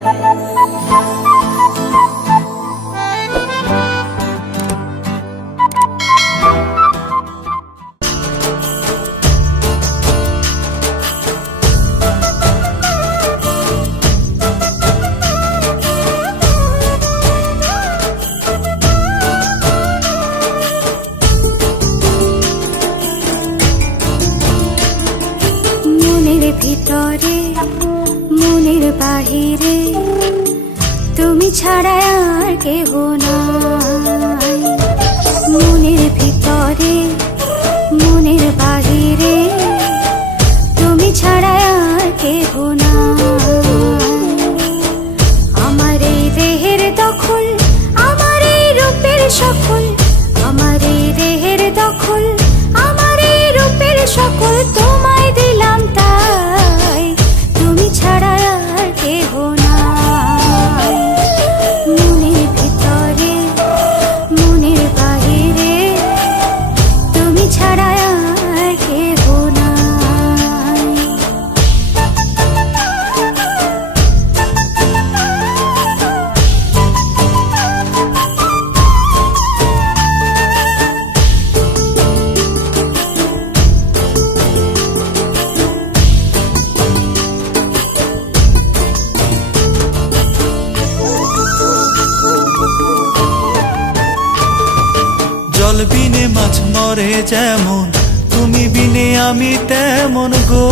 ভিতরে মনের বাহিরে তুমি ছাড়া আর কেহ নাই। মনের ভিতরে মনের বাহিরে তুমি ছাড়া আর কেহ নাই। আমার এই দেহের দখল, আমার এই রূপের সকল, আমার এই দেহের দখল, আমার এই রূপের সকল তোমায় দিলাম তাই, তুমি ছাড়া আর কেহ নাই। মনের ভিতরে মনের বাহিরে তুমি ছাড়া আর কেহ নাই। জল বিনে মাছ মরে যেমন, তুমি বিনে আমি তেমন গো।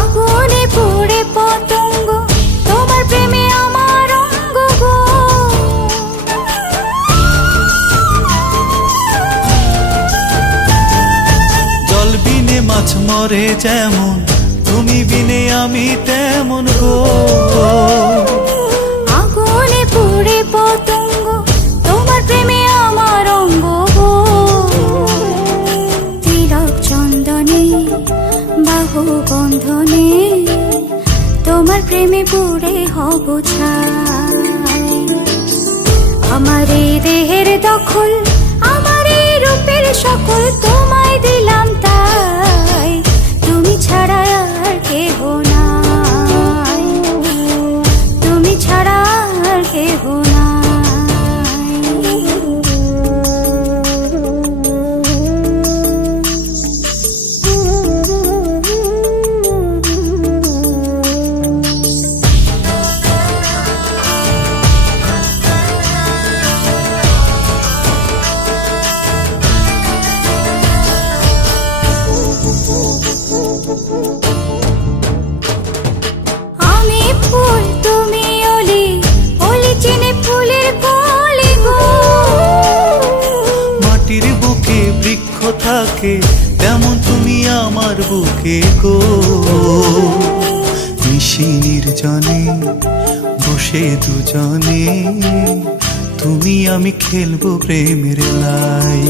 আগুনে পুড়ে পতঙ্গ, তোমার প্রেমে আমার অঙ্গ গো। জল বিনে মাছ মরে যেমন, তুমি বিনে আমি তেমন গো। আগুনে পুড়ে পতঙ্গ, তোমার প্রেমে আমার অঙ্গ গো। তিলক চন্দনে বাহু বন্ধনে তোমার প্রেমে পুড়ে হব ছাই। আমার এই দেহের দখল, আমার এই রূপের সকল তোমায় দিলাম তাই, তুমি ছাড়া আর কেহ নাই, তুমি ছাড়া আর কেহ নাই। আমি ফুল তুমি অলি, অলি চিনে ফুলের কলি গো। মাটির বুকে বৃক্ষ থাকে, তেমন তুমি আমার বুকে গো। নিশি নির্জনে বসে দুজনে, তুমি আমি খেলবো প্রেমের লাই।